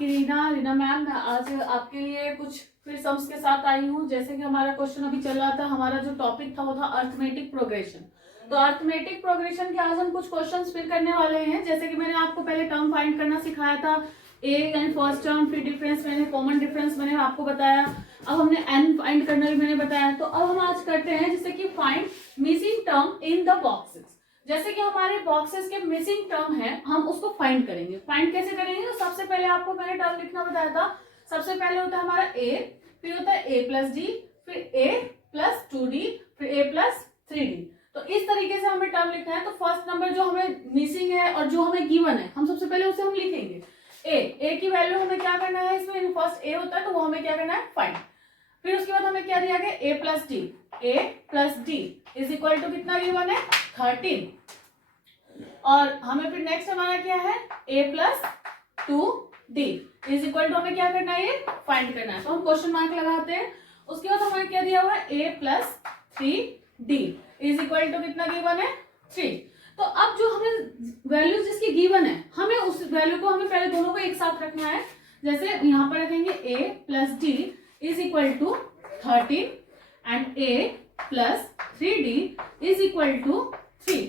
आपकी रीना मैम। मैं आज आपके लिए कुछ फिर सम्स के साथ आई हूँ। जैसे कि हमारा क्वेश्चन अभी चल रहा था, हमारा जो टॉपिक था वो था अर्थमेटिक प्रोग्रेशन। तो अर्थमेटिक प्रोग्रेशन के आज हम कुछ क्वेश्चंस फिर करने वाले हैं। जैसे कि मैंने आपको पहले टर्म फाइंड करना सिखाया था, ए एंड फर्स्ट टर्म, फिर डिफरेंस मैंने, कॉमन डिफरेंस मैंने आपको बताया। अब हमने एन फाइंड करना भी मैंने बताया। तो अब हम आज करते हैं जैसे कि find missing term in the boxes. जैसे कि हमारे बॉक्सेस के मिसिंग टर्म है, हम उसको फाइंड करेंगे। फाइंड कैसे करेंगे? तो सबसे पहले आपको मैंने टर्म लिखना बताया था। सबसे पहले होता है हमारा ए, फिर होता है ए प्लस डी, फिर ए प्लस 2d, फिर ए प्लस 3d। तो इस तरीके से हमें टर्म लिखना है। तो फर्स्ट नंबर जो हमें मिसिंग है और जो हमें गिवन है, हम सबसे पहले उसे हम लिखेंगे। ए की वैल्यू हमें क्या करना है, इसमें फर्स्ट ए होता है तो वो हमें क्या करना है, फाइंड। फिर उसके बाद हमें क्या दिया गया, a plus d is equal to कितना गिवन है, 13। और हमें फिर नेक्स्ट हमारा क्या है, a plus 2d is equal to हमें क्या करना है, ये फाइंड करना है। तो हम क्वेश्चन मार्क लगाते हैं। उसके बाद हमें क्या दिया हुआ है, a plus 3d is equal to कितना गिवन है, 3। तो अब जो हमें वैल्यूज जिसकी गिवन है, हमें उस वैल्यू को हमें पहले दोनों को एक साथ रखना है। जैसे यहाँ पर रखेंगे a plus d is equal to 13 and a plus 3d is equal to 3।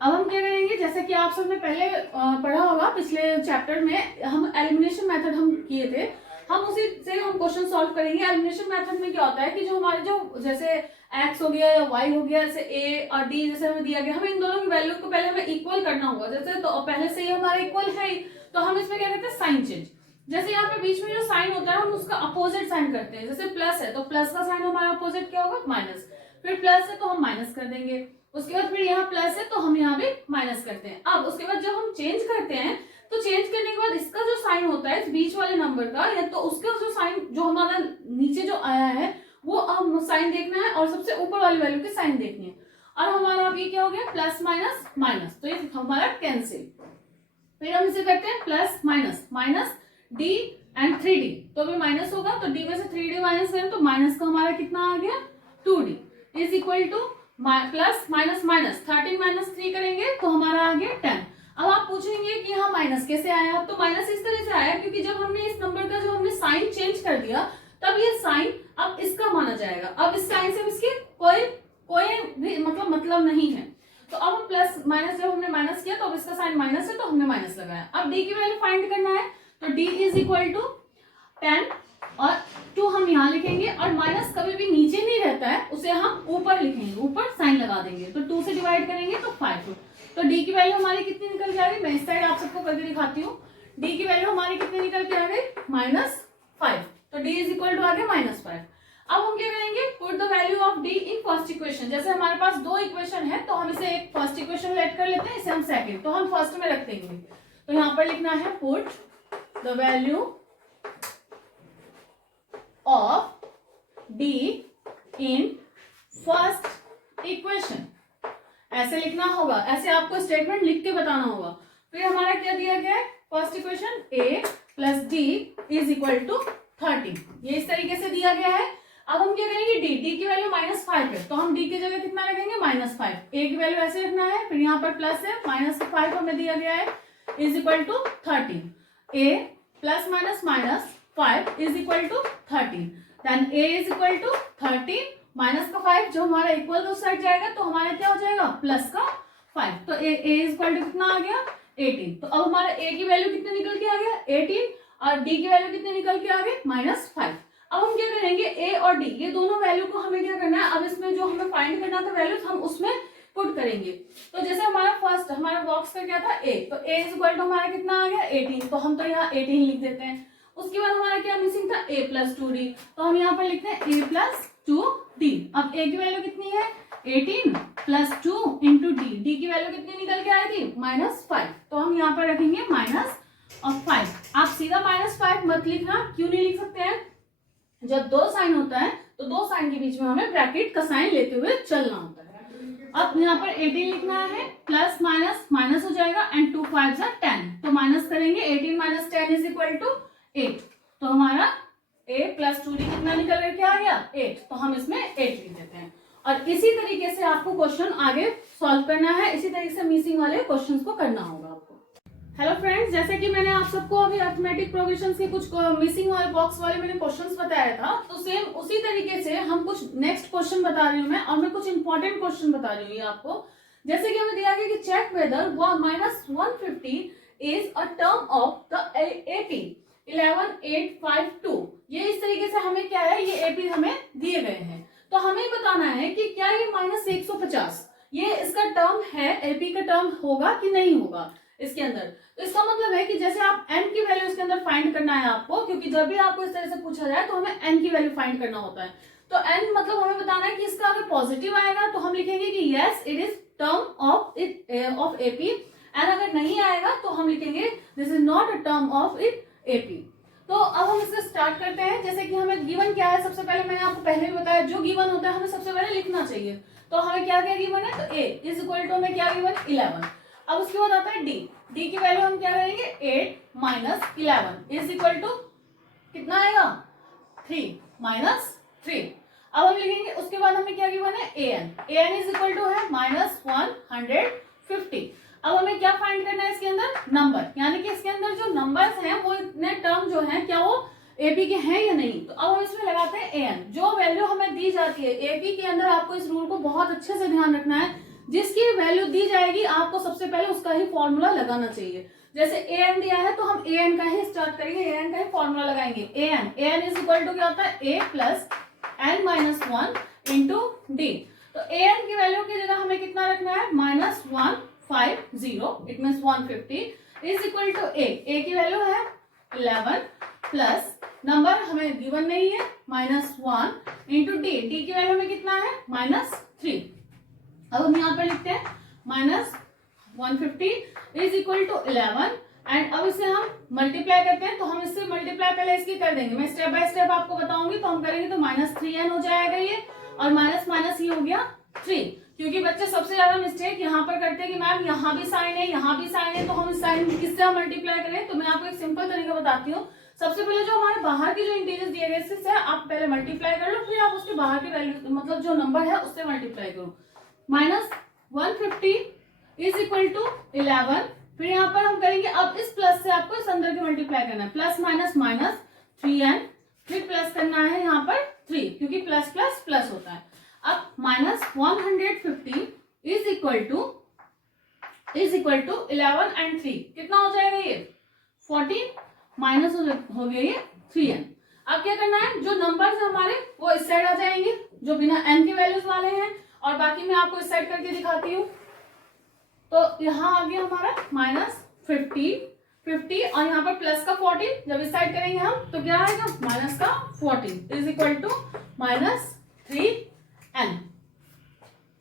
अब हम क्या करेंगे, जैसे कि आप सबने पहले पढ़ा होगा, पिछले चैप्टर में हम एलिमिनेशन मेथड हम किए थे, हम उसी से हम क्वेश्चन सॉल्व करेंगे। एलिमिनेशन मेथड में क्या होता है कि जो हमारे जो जैसे x हो गया या y हो गया, जैसे a और d जैसे हमें दिया गया, हमें इन दोनों की वैल्यू को पहले हमें इक्वल करना होगा। जैसे तो पहले से ही हमारा इक्वल है, तो हम इसमें क्या करते हैं, साइन चेंज। जैसे यहाँ पे बीच में जो साइन होता है हम उसका अपोजिट साइन करते हैं। जैसे प्लस है तो प्लस का साइन हमारा अपोजिट क्या होगा, माइनस। फिर प्लस है तो हम माइनस कर देंगे। उसके बाद फिर यहाँ प्लस है तो हम यहाँ पे माइनस करते हैं। अब उसके बाद जब हम चेंज करते हैं तो चेंज करने के बाद इसका जो साइन होता है इस बीच वाले नंबर का, या तो उसका जो साइन जो हमारा नीचे जो आया है वो हम साइन देखना है, और सबसे ऊपर वाली वैल्यू की साइन देखनी है। और हमारा अब ये क्या हो गया, प्लस माइनस माइनस, तो ये हमारा कैंसिल। फिर हम इसे करते हैं plus minus, minus D and 3d, तो अभी माइनस होगा तो डी में से 3d माइनस करें तो माइनस का हमारा कितना आ गया, 2d is equal two plus minus minus 13 minus 3 करेंगे तो हमारा आ गया 10। अब आप पूछेंगे कि यहाँ माइनस कैसे आया, तो माइनस इस तरह से आया क्योंकि जब हमने इस नंबर का जो हमने साइन चेंज कर दिया तब ये साइन अब इसका माना जाएगा। अब इस साइन से इसकी कोई भी मतलब नहीं है। तो अब हम प्लस माइनस जब हमने माइनस किया तो अब इसका साइन माइनस है तो हमने माइनस लगाया। अब डी की वैल्यू फाइंड करना है, तो डी इज इक्वल टू 10 और 2 हम यहाँ लिखेंगे, और माइनस कभी भी नीचे नहीं रहता है, उसे हम ऊपर लिखेंगे, ऊपर साइन लगा देंगे। तो 2 से डिवाइड करेंगे तो 5। तो डी की वैल्यू हमारी कितनी निकल के आ गई, मैं इस साइड आप सबको करके दिखाती हूँ। डी की वैल्यू हमारी कितनी निकल के आ गई, -5। तो डी इज इक्वल टू आ गया -5। अब हम क्या करेंगे, put the value of D in first equation. जैसे हमारे पास 2 इक्वेशन है तो हम इसे एक फर्स्ट इक्वेशन लेट कर लेते हैं, इसे हम सेकंड, तो हम फर्स्ट में रख देंगे। तो यहाँ पर लिखना है put the value of D in first equation, ऐसे लिखना होगा, ऐसे आपको स्टेटमेंट लिख के बताना होगा। फिर हमारा क्या दिया गया है, first equation a plus d is equal to 30, ये इस तरीके से दिया गया है। अब हम क्या करेंगे, डी की वैल्यू -5 है तो हम डी की जगह कितना रखेंगे, -5। a की वैल्यू ऐसे रखना है, फिर यहाँ पर प्लस है, -5 हमें दिया गया है is equal to 13। a plus minus -5 is equal to 13, then a is equal to 13 minus का 5, जो हमारा इक्वल उस साइड जाएगा तो हमारा क्या हो जाएगा, प्लस का 5। तो a इज इक्वल टू कितना आ गया, 18। तो अब हमारा a की वैल्यू कितनी निकल के आ गया, 18, और d की वैल्यू कितनी निकल के आ गई, -5। अब हम क्या करेंगे, a और d ये दोनों वैल्यू को हमें क्या करना है, अब इसमें जो हमें फाइंड करना था वैल्यूज हम उसमें पुट करेंगे। तो जैसे हमारा फर्स्ट हमारा बॉक्स का क्या था, a, तो a इज इक्वल टू हमारा कितना आ गया, 18, तो हम तो यहाँ 18 लिख देते हैं। उसके बाद हमारा क्या मिसिंग था, a प्लस 2d, तो हम यहाँ पर लिखते हैं a प्लस 2d। अब a की वैल्यू कितनी है, 18 प्लस 2 इंटू डी की वैल्यू कितनी निकल के आई थी, -5, तो हम यहाँ पर रखेंगे -5। आप सीधा -5 मत लिखना, क्यों नहीं लिख सकते हैं, जब 2 साइन होता है तो 2 साइन के बीच में हमें ब्रैकेट का साइन लेते हुए चलना होता है। अब यहाँ पर 18 लिखना है, प्लस माइनस माइनस हो जाएगा, एंड 2 5 10, तो माइनस करेंगे, 18 माइनस 10 इज इक्वल टू 8। तो हमारा a प्लस 2d कितना निकल करके आ गया, 8, तो हम इसमें 8 लिख देते हैं। और इसी तरीके से आपको क्वेश्चन आगे सॉल्व करना है, इसी तरीके से मिसिंग वाले क्वेश्चंस को करना होगा आपको। हेलो फ्रेंड्स, जैसे कि मैंने आप सबको अभी अरिथमेटिक प्रोग्रेशन के कुछ मिसिंग वाले बॉक्स वाले मैंने क्वेश्चंस बताया था, तो सेम उसी तरीके से हम कुछ नेक्स्ट क्वेश्चन बता रही हूँ मैं, और मैं कुछ इंपॉर्टेंट क्वेश्चन बता रही हूँ ये आपको। जैसे कि हमें दिया गया कि check whether -150 is a term of the AP 11852। ये इस तरीके से हमें क्या है, ये एपी हमें दिए गए हैं, तो हमें बताना है कि क्या ये -150 ये इसका टर्म है, एपी का टर्म होगा कि नहीं होगा इसके अंदर। तो इसका मतलब है कि जैसे आप n की वैल्यू इसके अंदर फाइंड करना है आपको, क्योंकि जब भी आपको इस तरह से पूछा जाए तो हमें n की वैल्यू फाइंड करना होता है। तो n मतलब हमें बताना है कि इसका अगर पॉजिटिव आएगा तो हम लिखेंगे कि yes it is term of AP, and अगर नहीं आएगा तो हम लिखेंगे this is not a term of it AP. तो अब हम इससे स्टार्ट करते हैं। जैसे कि हमें गिवन क्या है, सबसे पहले मैंने आपको पहले भी बताया, जो गिवन होता है हमें सबसे पहले लिखना चाहिए। तो हमें क्या क्या गिवन है, तो a इज इक्वल टू हमें क्या गिवन 11। अब उसके बाद आता है डी की वैल्यू हम क्या करेंगे 8 माइनस 11 इज इक्वल टू कितना आएगा 3 माइनस 3। अब हम लिखेंगे, उसके बाद हमें क्या गिवन है an इज इक्वल टू है -150। अब हमें क्या फाइंड करना है इसके अंदर, नंबर, यानी कि इसके अंदर जो नंबर्स हैं वो इतने टर्म जो हैं क्या वो एपी के हैं या नहीं। तो अब हम इसमें लगाते हैं an, जो वैल्यू हमें दी जाती है एपी के अंदर। आपको इस रूल को बहुत अच्छे से ध्यान रखना है, जिसकी वैल्यू दी जाएगी आपको सबसे पहले उसका ही फॉर्मूला लगाना चाहिए। जैसे an दिया है तो हम an का ही स्टार्ट करेंगे, an का ही फॉर्मूला लगाएंगे। an इज इक्वल टू क्या होता है a plus n minus 1 into d. तो an की वैल्यू की जगह हमें कितना रखना है -150, it means 150 is equal to a की वैल्यू है 11 प्लस नंबर हमें गिवन नहीं है -1 इंटू डी की वैल्यू में कितना है -3। अब हम यहाँ पर लिखते हैं -150 इज इक्वल टू 11, एंड अब इसे हम मल्टीप्लाई करते हैं। तो हम इससे मल्टीप्लाई पहले इसकी कर देंगे, मैं स्टेप बाय स्टेप आपको बताऊंगी। तो हम करेंगे तो -3n हो जाएगा ये, और माइनस माइनस ये हो गया 3। क्योंकि बच्चे सबसे ज्यादा मिस्टेक यहाँ पर करते हैं कि मैम यहाँ भी साइन है यहाँ भी साइन है, तो हम इस साइन किससे हम मल्टीप्लाई करें। तो मैं आपको एक सिंपल तरीका बताती हूँ। सबसे पहले जो हमारे बाहर की जो इंटीजर्स दिए गए इससे आप पहले मल्टीप्लाई कर लो, फिर आप उसके बाहर की वैल्यू मतलब जो नंबर है उससे मल्टीप्लाई करो। -150 इज इक्वल टू 11, फिर यहाँ पर हम करेंगे, अब इस प्लस से आपको इस अंदर के मल्टीप्लाई करना है, प्लस माइनस माइनस 3n, फिर प्लस करना है यहाँ पर 3, क्योंकि प्लस प्लस प्लस होता है। अब -150 इज इक्वल टू 11 एंड 3 कितना हो जाएगा ये 14, माइनस हो गया ये 3n। अब क्या करना है, जो नंबर्स हमारे वो इस साइड आ जाएंगे जो बिना n की वैल्यूज वाले हैं, और बाकी मैं आपको इस साइड करके दिखाती हूँ। तो यहाँ आ गया हमारा -50 और यहाँ पर प्लस का 14, जब इस साइड करेंगे हम तो क्या आएगा माइनस का 14 इज इक्वल टू -3n।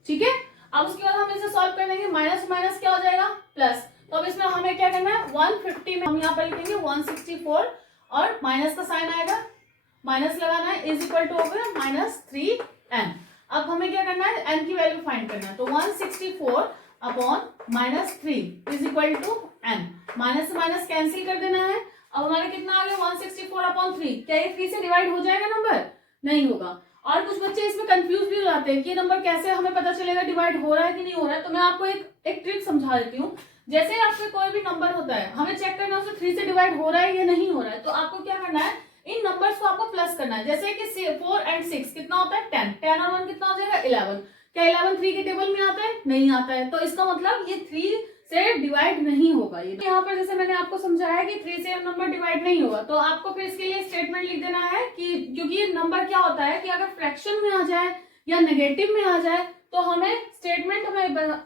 ठीक है, अब उसके बाद हम इसे सॉल्व कर लेंगे, माइनस माइनस क्या हो जाएगा प्लस। तो अब इसमें हमें क्या करना है 150 में हम यहाँ पर लिखेंगे 164 और माइनस का साइन आएगा, माइनस लगाना है, इज इक्वल टू हो गया -3n। अब हमें क्या करना है n की वैल्यू फाइंड करना है। तो 164 upon -3 is equal to n, minus से माइनस कैंसिल कर देना है। अब हमारे कितना आ गया 164 अपॉन 3, क्या ये 3 से डिवाइड हो जाएगा नंबर, नहीं होगा। और कुछ बच्चे इसमें कंफ्यूज भी हो जाते हैं कि ये नंबर कैसे हमें पता चलेगा डिवाइड हो रहा है कि नहीं हो रहा है। तो मैं आपको एक ट्रिक समझा देती हूँ। जैसे आपके कोई भी नंबर होता है, हमें चेक करना है उसे 3 से डिवाइड हो रहा है या नहीं हो रहा है। तो आपको क्या करना है, इन नंबर्स को आपको प्लस करना है। जैसे कि 4 एंड 6 कितना होता है 10 और 1 कितना हो जाएगा 11। क्या 11 3 के टेबल में आता है, नहीं आता है। तो इसका मतलब ये 3 से डिवाइड नहीं होगा। ये यहाँ पर जैसे मैंने आपको समझाया कि 3 से नंबर डिवाइड नहीं होगा, तो आपको फिर इसके लिए स्टेटमेंट लिख देना है कि क्योंकि ये नंबर क्या होता है कि अगर फ्रैक्शन में आ जाए या नेगेटिव में आ जाए तो हमें स्टेटमेंट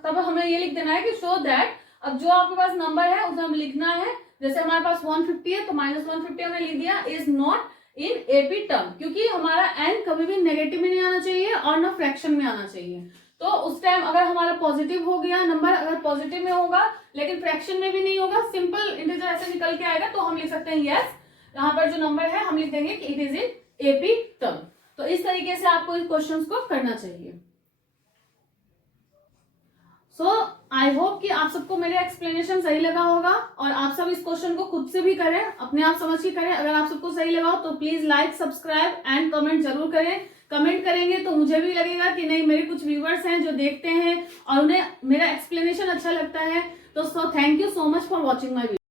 तब हमें ये लिख देना है कि शो दैट, अब जो आपके पास नंबर है उसे हमें लिखना है। जैसे हमारे पास 150 है तो -150 हमने लिख दिया is not in AP term, क्योंकि हमारा n कभी भी नेगेटिव में नहीं आना चाहिए और ना फ्रैक्शन में आना चाहिए। तो उस टाइम अगर हमारा पॉजिटिव हो गया नंबर, अगर पॉजिटिव में होगा लेकिन फ्रैक्शन में भी नहीं होगा, सिंपल इंटीजर ऐसे निकल के आएगा, तो हम लिख सकते हैं यस, यहाँ पर जो नंबर है हम लिख देंगे कि it is in AP term. तो इस तरीके से आपको इस क्वेश्चन को करना चाहिए। आई होप कि आप सबको मेरे एक्सप्लेनेशन सही लगा होगा और आप सब इस क्वेश्चन को खुद से भी करें, अपने आप समझ के करें। अगर आप सबको सही लगा हो तो please like, subscribe and comment जरूर करें। कमेंट करेंगे तो मुझे भी लगेगा कि नहीं, मेरे कुछ व्यूवर्स हैं जो देखते हैं और उन्हें मेरा एक्सप्लेनेशन अच्छा लगता है, तो so thank you so much for watching my video.